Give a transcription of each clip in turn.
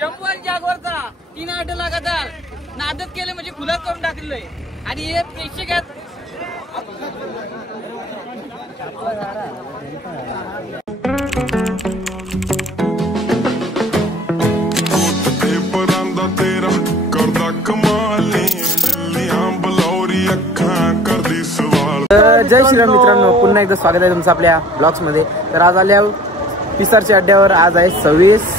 शंभर जागवरचा 3 आठ लगातार नादत केले म्हणजे खुलास करून टाकलेलं आहे आणि हे प्रेक्षक आहेत. जय श्रीराम मित्रांनो, पुन्हा एकदा स्वागत आहे तुमचं आपल्या ब्लॉग्स मध्ये. तर आज आल्या पिसारच्या अड्ड्यावर. आज आहे 26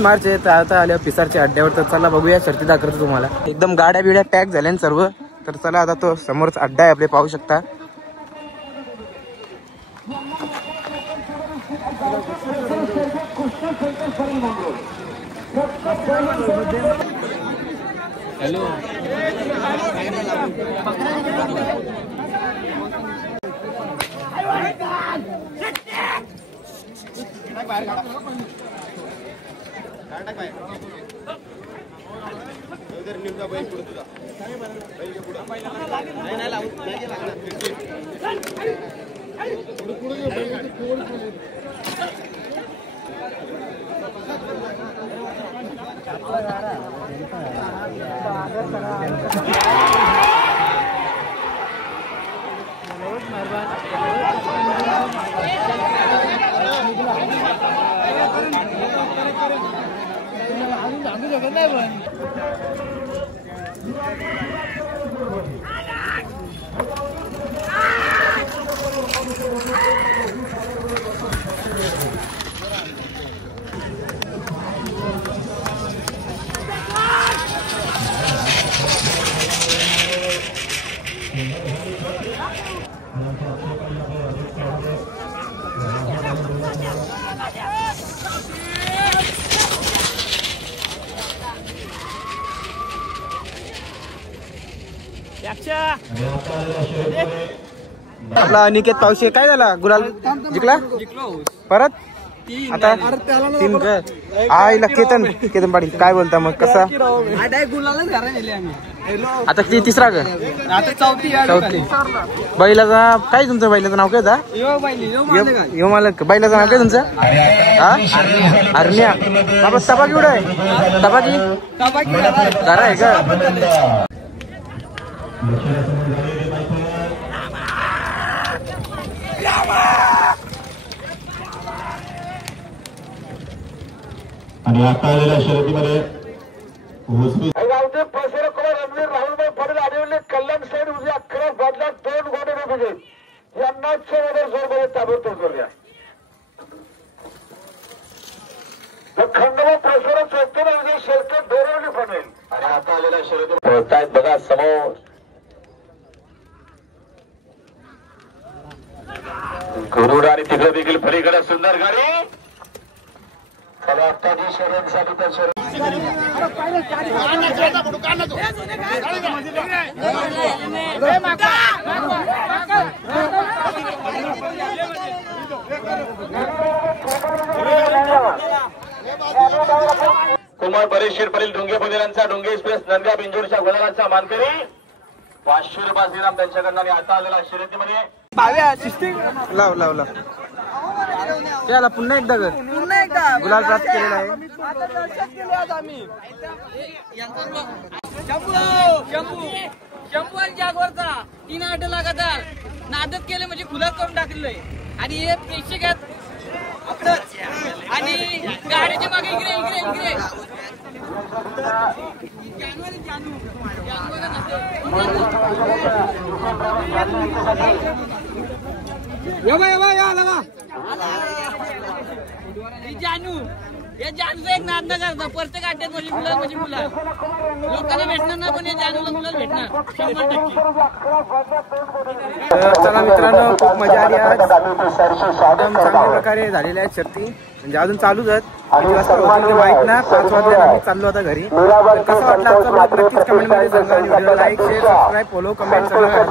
मार्च आहे. तर आता आल्या पिसारच्या अड्ड्यावर. तर चला बघूया, शर्ती दाखवतो तुम्हाला. एकदम गाड्या बिड्या पॅक झाल्या सर्व. तर चला आता तो समोरचा अड्डा आहे आपले, पाहू शकता. हॅलो, आपला अनिकेत पावशे काय झाला? गुलाल जिंकला परत. आता 3 आईला केतन पाटील काय बोलता मग? कसा आता तिसरा ग? आता चौथी. बैलाचा काय, तुमचं बैलाचं नाव काय होता? यो मालक. बैलाचं नाव काय तुमचं? अरण्या. बाबा तबाकी उडा आहे. तबाकी घरा आहे का? आणि आता आलेल्या शर्यतीमध्ये राहुलभाई पटेल आढळले. कल्याण साईड उद्या 11 बदलात 2 गोटे विजय यांना 6 जोर ताबडतोब जोर द्या. खंडोबा प्रेसर चौथ्या विजय शेलकर डोरवली पडेल. आणि आता आलेल्या शर्यती होतायत बघा समोर. गरुड आणि तिकडे देखील पलीकडे सुंदर गाडी. चला आता जी शर्यतीसाठी त्या शर्यत कुमार परेशीर परील डोंगे पटेलांचा डोंगे एक्सप्रेस नंद्या बिंजोरच्या गोलाचा मानकरी 500 रुपये इनाम त्यांच्याकडनं. आणि आता आलेल्या शर्यतीमध्ये लाव त्याला पुन्हा एकदा गुलाल प्राप्त केलेला आहे. शंभर जागवरचा 3 आठ लगातार नादत केले म्हणजे खुलास करून टाकलेलं आहे आणि हे प्रेक्षक आहेत. आणि गाडीच्या मागे इकडे जानूचा एक नाद न करता प्रत्येक अड्ड्यात म्हणजे मुलं लोकांना भेटणार ना, पण या जानूला मुलं भेटणार 100%. चला मित्रांनो, खूप मजा आली आज. एकदम चांगल्या प्रकारे झालेल्या आहेत शर्ती. म्हणजे अजून चालूच आहेत. किती वाजता होतील माहित ना. 5 वाजता आम्ही चाललो आता घरी. कसं वाटलं आजचा ब्लॉग नक्कीच कमेंट मध्ये सांगा. आणि video like, share, subscribe, follow, comment सगळं करा.